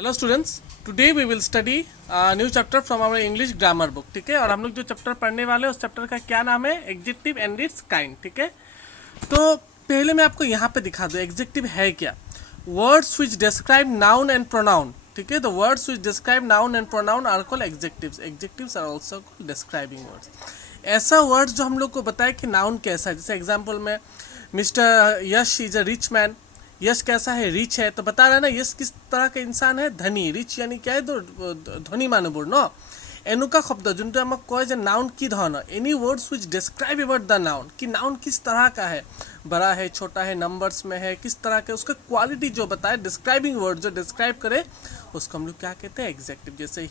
Hello students, today we will study new chapter from our English grammar book. ठीक है, और हम लोग जो चैप्टर पढ़ने वाले हैं उस चैप्टर का क्या नाम है? Executive and it's kind. ठीक है, तो पहले मैं आपको यहाँ पे दिखा दूँ एग्जेक्टिव है क्या। Words which describe noun and pronoun. ठीक है, the words which describe noun and pronoun are called adjectives. Adjectives are also called describing words. ऐसा वर्ड्स जो हम लोग को बताए कि नाउन कैसा है, जैसे एग्जाम्पल में mister Yash is a rich man. Yash कैसा है? रिच है। तो बता रहा है ना यश किस तरह का इंसान है? धनी। रिच यानी क्या है? धनी मानुबर न एनुका शब्द जो आमक कय जे नाउन की धरण any words which describe about the noun कि नाउन किस तरह का है, बड़ा है, छोटा है, नंबर्स में है, किस तरह का, उसका क्वालिटी जो बताए, डिस्क्राइबिंग वर्ड जो डिस्क्राइब करे उसको हम लोग क्या कहते हैं? एग्जेक्टिव। जैसे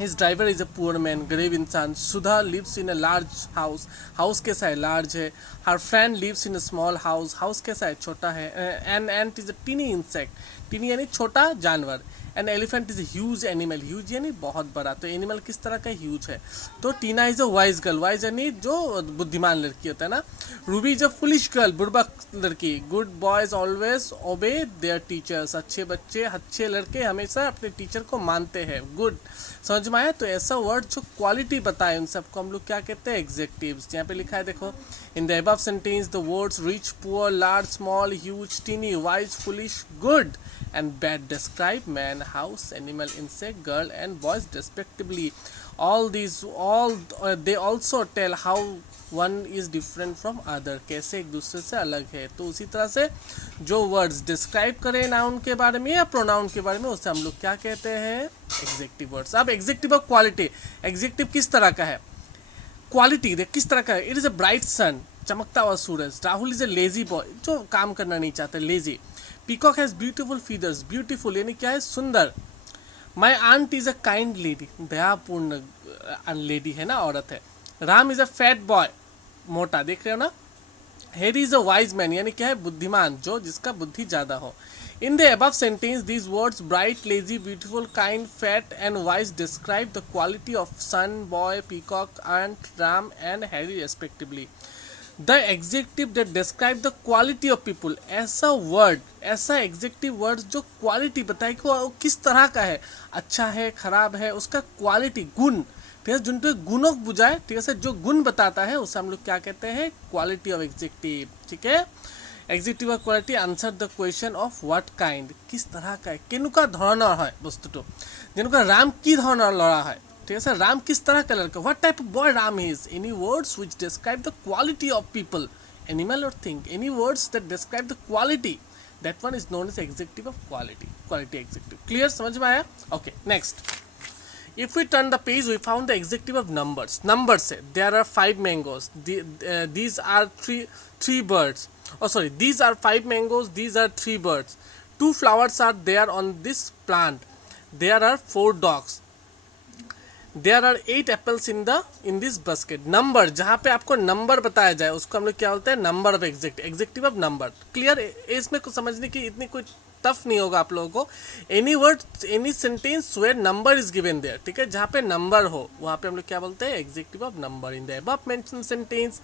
his driver is a poor man, गरीब इंसान। Sudha lives in a large house. House कैसा है? लार्ज है। Her friend lives in a small house. House कैसा है? छोटा है। An ant is a tiny insect. Tiny यानी छोटा जानवर। An elephant is a huge animal. Huge यानी बहुत बड़ा। तो एनिमल किस तरह का? ह्यूज है। तो Tina is a wise girl. Wise यानी जो बुद्धिमान लड़की होता है ना। Ruby is a foolish girl, बुड़बक लड़की। Good boys always obey their teachers. अच्छे बच्चे, अच्छे लड़के हमेशा अपने टीचर को मानते हैं। गुड। समझ में आया? तो ऐसा वर्ड जो क्वालिटी बताए उन सबको हम लोग क्या कहते हैं? एग्जेक्टिव्स। यहाँ पे लिखा है देखो, in the above sentence the words rich, poor, large, small, huge, tiny, wise, foolish, good and bad describe man, house, animal, insect, girl and boys respectively. They also tell how one is different from other, कैसे एक दूसरे से अलग है। तो उसी तरह से जो वर्ड्स डिस्क्राइब करें नाउन के बारे में या प्रोनाउन के बारे में उसे हम लोग क्या कहते हैं? Executive words. अब एग्जेक्टिव ऑफ क्वालिटी। एग्जेक्टिव किस तरह का है? क्वालिटी देख किस तरह का है। It is a bright sun, चमकता हुआ सूरज। Rahul is a lazy boy, जो काम करना नहीं चाहते, lazy. Peacock has beautiful feathers. Beautiful यानी क्या है? सुंदर। My aunt is a kind lady, दयापूर्ण लेडी है ना, औरत है। Ram is a fat boy, मोटा, देख रहे हो ना। Harry is a wise man यानी क्या है? बुद्धिमान, जो जिसका बुद्धि ज़्यादा हो। In the above sentence, these words bright, lazy, beautiful, kind, fat and wise describe the quality of sun, boy, peacock, ant, ram and Harry respectively. The adjective that describe the quality of people, ऐसा word, ऐसा adjective word जो quality बताए कि वो किस तरह का है, अच्छा है, खराब है, उसका quality, गुण। ठीक है, जिनको गुणों को बुझाए, ठीक है, जो गुण बताता है उसे हम लोग क्या कहते हैं? Quality of executive. ठीक है, executive of quality answer the question of what kind, किस तरह का है, केनुका धৰণৰ है बस्तुটো। जेनुका राम की धৰণৰ लड़ा है, ठीक है सर, राम किस तरह का लड़का, what type of boy Ram is. Any words which describe the quality of people, animal और thing, any words that describe the quality, that one is known as adjective of quality, quality adjective. Clear? समझ में आया? Okay, next. If we turn the page, we found the adjective of numbers. Numbers say there are 5 mangoes. These are three birds. Oh, sorry. These are 5 mangoes. These are 3 birds. 2 flowers are there on this plant. There are 4 dogs. There are 8 apples in this basket. Number, जहाँ पे आपको number बताया जाए उसको हम लोग क्या बोलते हैं? Number of adjective of number. Clear? इसमें कुछ समझने की इतनी कोई टफ नहीं होगा आप लोगों को। Any word, any sentence where number is given there, ठीक है, जहाँ पे नंबर हो वहाँ पे हम लोग क्या बोलते हैं? Adjective of number. In the above mentioned sentence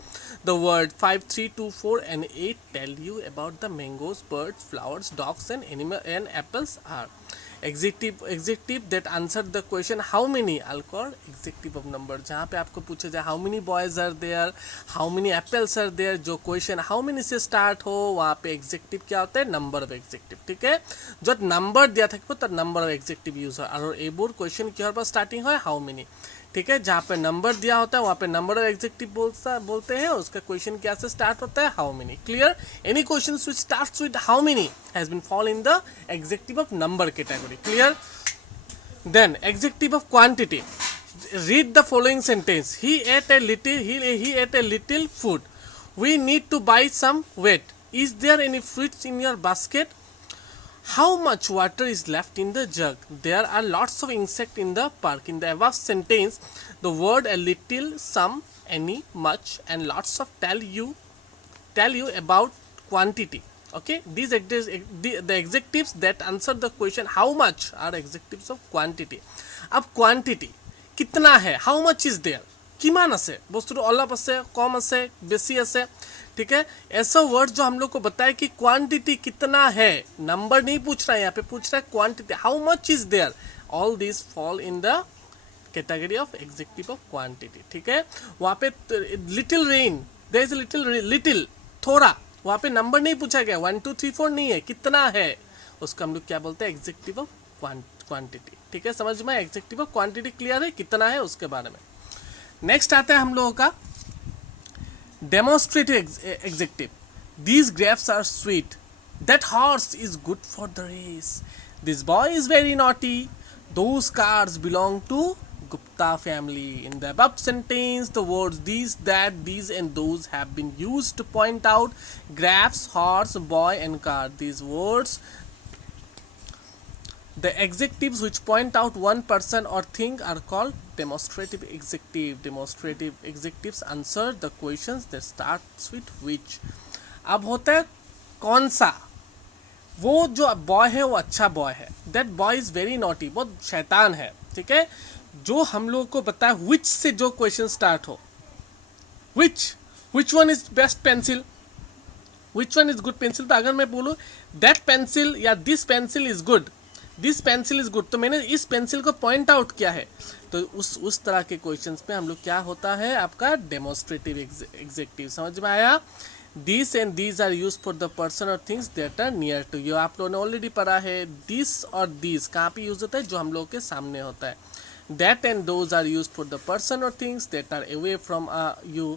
the word 5, 3, 2, 4 and 8 tell you about the mangoes, birds, flowers, dogs and animal and apples are adjective that answer the question how many, are called adjective of number. जहाँ पे आपको पूछा जाए how many boys are there, how many apples are there, जो question how many से start हो वहाँ पे एग्जेक्टिव क्या होता है? Number of executive. ठीक है, जो नंबर दिया था तो नंबर ऑफ एग्जेक्टिव यूज है। और एबोर क्वेश्चन की पर स्टार्टिंग है हाउ मेनी। ठीक है, जहाँ पे नंबर दिया होता है वहाँ पे नंबर ऑफ एग्जेक्टिव बोलते हैं, उसका क्वेश्चन क्या से स्टार्ट होता है? How many. Clear? Any question which starts with how many has been fall in the adjective of number category. Clear? Then adjective of quantity. Read the following sentence. He ate a little food. We need to buy some wheat. Is there any fruits in your basket? How much water is left in the jug? There are lots of insects in the park. In the above sentence, the word a little, some, any, much, and lots of tell you about quantity. Okay, the adjectives that answer the question how much are adjectives of quantity. अब quantity कितना है? How much is there? কিমান আছে বস্তুটো? অলপ আছে, কম আছে, বেছি আছে, ठीक है, ऐसा वर्ड जो हम लोग को बताए कि क्वांटिटी कितना है, नंबर नहीं पूछ रहा है, यहाँ पे पूछ रहा है quantity, how much is there, all this fall in the category of adjective of quantity. ठीक है, वहाँ पे little rain, there is little, little थोड़ा, वहाँ पे नंबर नहीं पूछा गया, 1 2 3 4 नहीं है, कितना है, उसको हम लोग क्या बोलते हैं, एग्जेक्टिव ऑफ क्वांटिटी। ठीक है, समझ में, एग्जेक्टिव ऑफ क्वांटिटी क्लियर है, कितना है उसके बारे में। नेक्स्ट आता है हम लोगों का demonstrative adjective. These grapes are sweet, that horse is good for the race, this boy is very naughty, those cars belong to Gupta family. In the above sentence, the words these, that, these and those have been used to point out grapes, horse, boy and car. These words, the adjectives which point out one person or thing are called demonstrative adjective. Demonstrative adjectives answer the questions that starts with which. अब होता है कौन सा, वो जो boy है वो अच्छा बॉय है, that boy is very naughty, बहुत शैतान है। ठीक है, जो हम लोग को बताया विच से जो क्वेश्चन स्टार्ट हो, which one is best pencil, which one is good pencil, तो अगर मैं बोलूँ दैट पेंसिल या this pencil is good, this pencil is good, तो मैंने इस पेंसिल को पॉइंट आउट किया है, तो उस तरह के क्वेश्चंस में हम लोग क्या होता है, आपका डेमोन्स्ट्रेटिव एग्जेक्टिव। समझ में आया। This and these are use for the person और things that are near to you, आप लोगों ने ऑलरेडी पढ़ा है। दिस और दीज कहाँ पे यूज होता है, जो हम लोग के सामने होता है। That and those are used for the person or things that are away from you.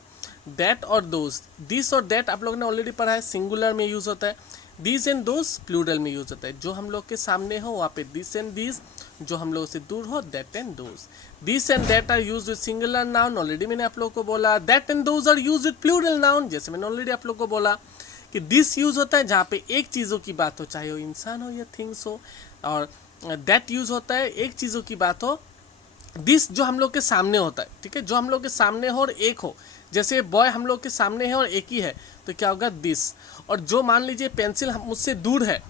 That or those, this और that आप लोगों ने ऑलरेडी पढ़ा है, सिंगुलर में यूज होता है। These and those प्लूरल में यूज होता है, जो हम लोग के सामने हो वहाँ पे this and these, जो हम लोग से दूर हो that and those। This and that are used with singular noun, already मैंने आप लोगों को बोला। That and those are used with plural noun, जैसे मैंने ऑलरेडी आप लोगों को बोला कि this यूज होता है जहाँ पे एक चीज़ों की बात हो, चाहे वो इंसान हो या थिंग्स हो, और that यूज होता है एक चीज़ों की बात हो। दिस जो हम लोग के सामने होता है, ठीक है, जो हम लोग के सामने हो और एक हो, जैसे बॉय हम लोग के सामने है और एक ही है, तो क्या होगा दिस। और जो मान लीजिए पेंसिल मुझसे दूर है,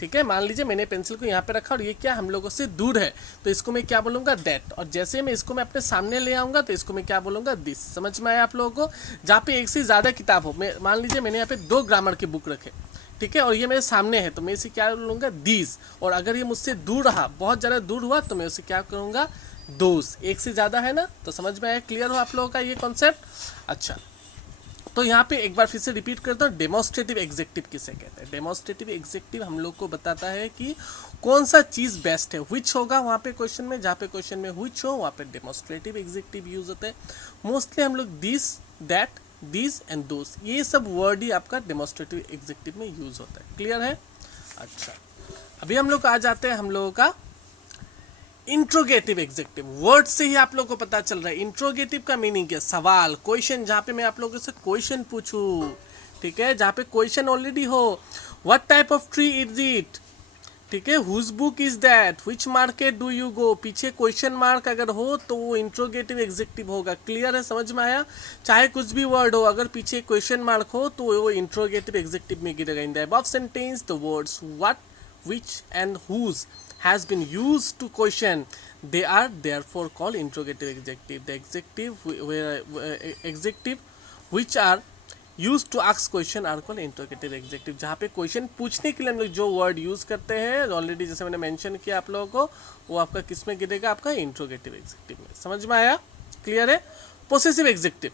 ठीक है, मान लीजिए मैंने पेंसिल को यहाँ पे रखा और ये क्या हम लोगों से दूर है, तो इसको मैं क्या बोलूँगा, दैट। और जैसे मैं इसको मैं अपने सामने ले आऊँगा तो इसको मैं क्या बोलूँगा, दिस। समझ में आया आप लोगों को। जहाँ पे एक से ज़्यादा किताब हो, मैं मान लीजिए मैंने यहाँ पे 2 ग्रामर के बुक रखे, ठीक है, और ये मेरे सामने है, तो मैं इसे क्या बोलूँगा, दीज। और अगर ये मुझसे दूर रहा, बहुत ज़्यादा दूर हुआ, तो मैं उसे क्या करूँगा, दोस। एक से ज़्यादा है ना, तो समझ में आया, क्लियर हो आप लोगों का ये कॉन्सेप्ट। अच्छा, तो यहाँ पे एक बार फिर से रिपीट करता हूँ, डेमोन्स्ट्रेटिव एग्जेक्टिव किसे कहते हैं। डेमोन्स्ट्रेटिव एग्जेक्टिव हम लोग को बताता है कि कौन सा चीज़ बेस्ट है। विच होगा वहाँ पे क्वेश्चन में, जहाँ पे क्वेश्चन में विच हो वहाँ पे डेमोन्स्ट्रेटिव एग्जेक्टिव यूज होता है। मोस्टली हम लोग this, that, this and those, ये सब वर्ड ही आपका डेमोन्स्ट्रेटिव एग्जेक्टिव में यूज होता है। क्लियर है। अच्छा, अभी हम लोग आ जाते हैं हम लोगों का इंट्रोगेटिव एग्जेक्टिव। वर्ड से ही आप लोगों को पता चल रहा है इंट्रोगेटिव का मीनिंग क्या, सवाल, क्वेश्चन, जहाँ पे मैं आप लोगों से क्वेश्चन पूछूं, ठीक है, जहाँ पे क्वेश्चन ऑलरेडी हो। What type of tree is it, ठीक है, whose book is that, which market do you go, पीछे क्वेश्चन मार्क अगर हो तो वो इंट्रोगेटिव एग्जेक्टिव होगा। क्लियर है, समझ में आया। चाहे कुछ भी वर्ड हो, अगर पीछे क्वेश्चन मार्क हो तो वो इंट्रोगेटिव एग्जेक्टिव में गिरेगा। इन the above sentence the words what, which and whose has been used to question, they are therefore called interrogative adjective. The adjective which are used to ask question are called interrogative adjective। जहाँ पे question पूछने के लिए हम लोग जो word use करते हैं, ऑलरेडी जैसे मैंने मेंशन किया आप लोगों को, वो आपका किस में गिरेगा, आपका इंट्रोगेटिव एग्जेक्टिव में। समझ में आया, क्लियर है। Possessive adjective,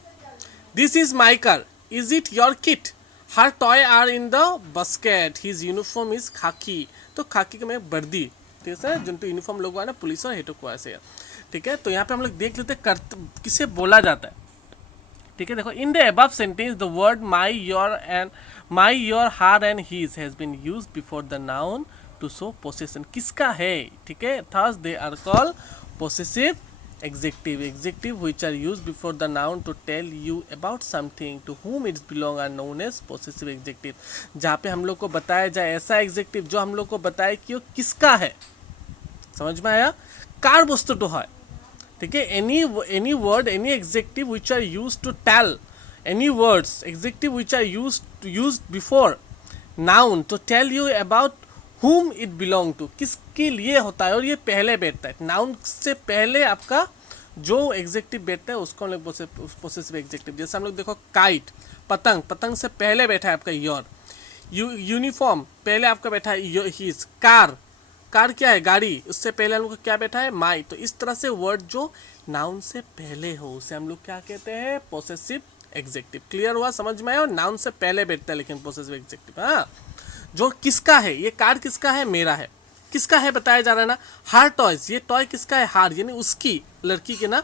this is my car, is it your kit, her toy are in the basket, his uniform is khaki. तो खाकी का मैं वर्दी, ठीक है, जो यूनिफॉर्म लोग ना पुलिस और हेटो को ऐसे, ठीक है। तो यहाँ पे हम लोग देख लेते हैं किसे बोला जाता है, ठीक है। देखो, in the above sentence the word my, your and my, your, her and his has been used before the noun to show possession. किसका है, ठीक है, thus they are called possessive adjective। Adjective which are used before the noun to tell you about something to whom it belong are known as possessive adjective। जहाँ पे हम लोग को बताया जाए ऐसा एग्जेक्टिव जो हम लोग को बताए कि वो किसका है। समझ में आया, कार वस्तु तो है, ठीक है। any word, any adjective which are used to tell, any words, adjective which are used before noun to tell you about whom it belong to, किसके लिए होता है, और ये पहले बैठता है, नाउन से पहले आपका जो एग्जेक्टिव बैठता है उसको हम लोग पोसेसिव एग्जेक्टिव। जैसे हम लोग देखो काइट, पतंग, पतंग से पहले बैठा है आपका योर। यूनिफॉर्म पहले आपका बैठा है हिज। कार, कार क्या है गाड़ी, उससे पहले हम लोग क्या बैठा है माई। तो इस तरह से वर्ड जो नाउन से पहले हो उसे हम लोग क्या कहते हैं पोसेसिव एग्जेक्टिव। क्लियर हुआ, समझ में आया? नाउन से पहले बैठता है लेकिन पोसेसिव एग्जेक्टिव। हाँ, जो किसका है, ये कार किसका है, मेरा है। किसका है बताया जा रहा है ना, हार टॉयज, ये टॉय किसका है, हार यानी उसकी, लड़की के ना।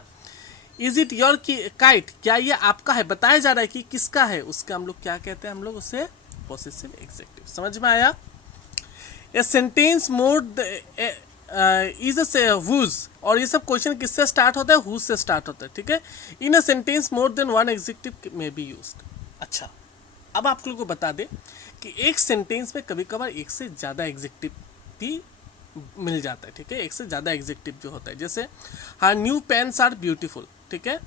इज इट योर काइट, क्या ये आपका है, बताया जा रहा है कि किसका है, उसका हम लोग क्या कहते हैं, हम लोग उसे पोसेसिव एग्जेक्टिव। समझ में आया? A sentence mode is whose, और ये सब क्वेश्चन किससे स्टार्ट होता है, हुज से स्टार्ट होता है, ठीक है। In a sentence more than one adjective may be used. अच्छा, अब आप लोगों को बता दें कि एक सेंटेंस में कभी कभार एक से ज़्यादा एग्जेक्टिव भी मिल जाता है, ठीक है। एक से ज़्यादा एग्जेक्टिव जो होता है, जैसे her new pens are beautiful, ठीक है।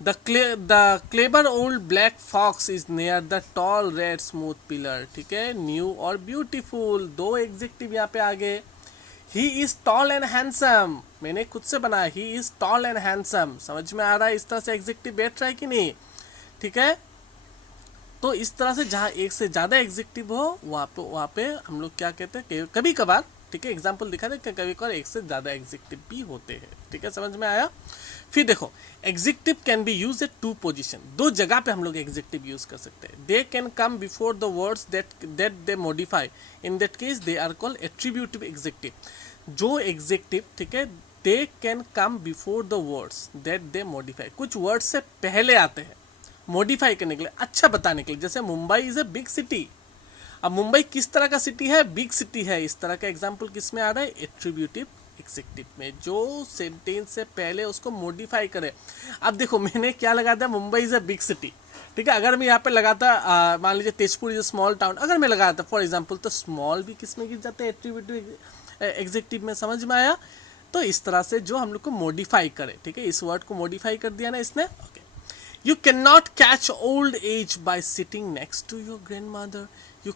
The clever old black fox is near the tall red smooth pillar, ठीक है। न्यू और ब्यूटीफुल दो एग्जेक्टिव यहाँ पे आ गए। He is tall and handsome, मैंने खुद से बनाया, he is tall and handsome. समझ में आ रहा है इस तरह से एग्जेक्टिव बैठ रहा है कि नहीं, ठीक है। तो इस तरह से जहाँ एक से ज़्यादा एग्जेक्टिव हो वहाँ पे हम लोग क्या कहते हैं, कभी कभार, ठीक है, एग्जाम्पल दिखा दे, कभी कभार एक से ज़्यादा एग्जेक्टिव भी होते हैं, ठीक है। समझ में आया? फिर देखो, adjective can be use at two position, दो जगह पे हम लोग एग्जेक्टिव यूज कर सकते हैं। They can come before the words that they modify, in that case they are called attributive adjective. जो एग्जेक्टिव, ठीक है, they can come before the words that they modify, कुछ वर्ड्स से पहले आते हैं मॉडिफाई करने के लिए, अच्छा बताने के लिए। जैसे Mumbai is a big city, अब मुंबई किस तरह का सिटी है, बिग सिटी है। इस तरह का एग्जाम्पल किस में आ रहा है, एट्रीब्यूटिव एग्जेक्टिव में, जो सेंटेंस से पहले उसको मॉडिफाई करे। अब देखो मैंने क्या लगा दिया, Mumbai is a big city, ठीक है। अगर मैं यहाँ पे लगाता मान लीजिए Tezpur is a small town, अगर मैं लगाता फॉर एग्जाम्पल, तो स्मॉल भी किस में गिर जाते हैं, एट्रीब्यूटिव एग्जेक्टिव में। समझ में आया? तो इस तरह से जो हम लोग को मॉडिफाई करे, ठीक है, इस वर्ड को मॉडिफाई कर दिया ना इसने, okay. You cannot catch old age by sitting next to your grandmother. You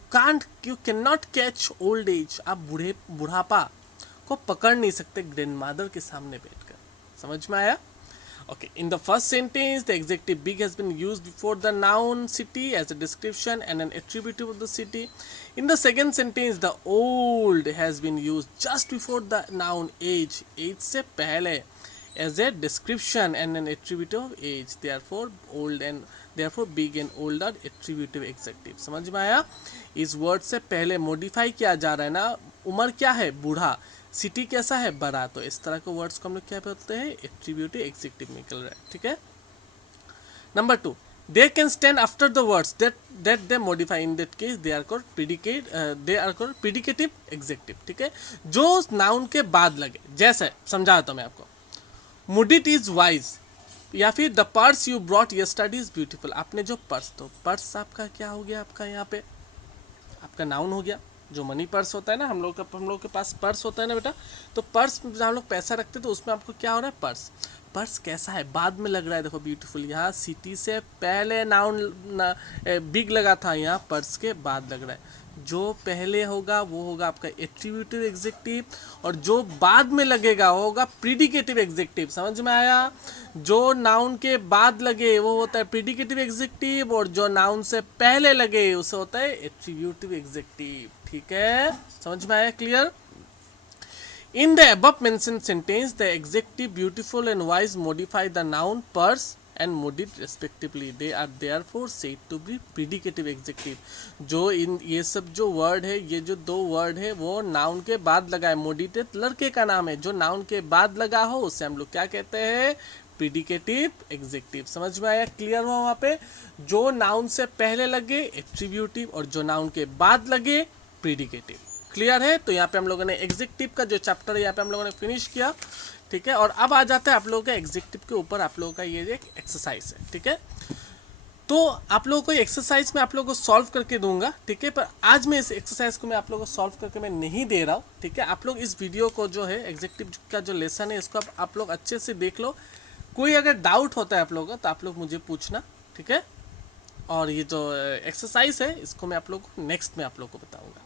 cannot catch old age. आप बुढ़ापा को पकड़ नहीं सकते ग्रैंडमदर के सामने बैठकर। समझ में आया? Okay. In the first sentence, the adjective big has been used before the noun city as a description and an attribute of the city. In the second sentence, the old has been used just before the noun age. Age से पहले as a description and an attribute of age, therefore big and old are attributive adjective। समझ में आया? इस word से पहले modify किया जा रहा है ना, उम्र क्या है, बूढ़ा, सिटी कैसा है, बड़ा, तो इस तरह के वर्ड्स को हम लोग क्या बोलते हैं, एट्रीब्यूटिव एग्जेक्टिव निकल रहा है, ठीक है। Number 2, they can stand after the words that they modify, in that case they are called predicative adjective, ठीक है, जो नाउन के बाद लगे। जैसे समझाता हूँ मैं आपको, मुडिट इज वाइज, या फिर the purse you brought yesterday is beautiful. आपने जो पर्स, तो पर्स आपका क्या हो गया, आपका यहाँ पे आपका नाउन हो गया। जो मनी पर्स होता है ना, हम लोग के पास पर्स होता है ना बेटा, तो पर्स जहाँ हम लोग पैसा रखते हैं तो उसमें आपको क्या हो रहा है, पर्स। पर्स कैसा है, बाद में लग रहा है, देखो ब्यूटीफुल, यहाँ सिटी से पहले नाउन बिग लगा था, यहाँ पर्स के बाद लग रहा है। जो पहले होगा वो होगा आपका एट्रीब्यूटिव एग्जेक्टिव, और जो बाद में लगेगा वो होगा प्रीडिकेटिव एग्जेक्टिव। समझ में आया? जो नाउन के बाद लगे वो होता है प्रीडिकेटिव एग्जेक्टिव, और जो नाउन से पहले लगे उसे होता है एट्रीब्यूटिव एग्जेक्टिव, ठीक है। समझ में आया? Clear? In the above mentioned sentence, the adjective beautiful and wise modify the noun purse and modit respectively. They are therefore said to be predicative adjective. जो इन ये सब जो वर्ड है, ये जो दो वर्ड है वो नाउन के बाद लगा है। मोडिटेट लड़के का नाम है, जो नाउन के बाद लगा हो उसे हम लोग क्या कहते हैं, प्रीडिकेटिव एग्जेक्टिव। समझ में आया? क्लियर हुआ? वहाँ पे जो नाउन से पहले लगे एट्रीब्यूटिव, और जो नाउन के बाद लगे प्रीडिकेटिव। क्लियर है? तो यहाँ पे हम लोगों ने एग्जेक्टिव का जो चैप्टर है यहाँ पे हम लोगों ने फिनिश किया, ठीक है। और अब आ जाता है आप लोगों का एग्जेक्टिव के ऊपर आप लोगों का ये एक एक्सरसाइज है, ठीक है। तो आप लोगों को एक्सरसाइज में आप लोगों को सॉल्व करके दूंगा, ठीक है। पर आज मैं इस एक्सरसाइज को मैं आप लोगों को सॉल्व करके मैं नहीं दे रहा हूँ, ठीक है। आप लोग इस वीडियो को जो है एग्जेक्टिव का जो लेसन है इसको आप लोग अच्छे से देख लो। कोई अगर डाउट होता है आप लोगों का तो आप लोग मुझे पूछना, ठीक है। और ये जो एक्सरसाइज है इसको मैं आप लोग को नेक्स्ट में आप लोग को बताऊँगा।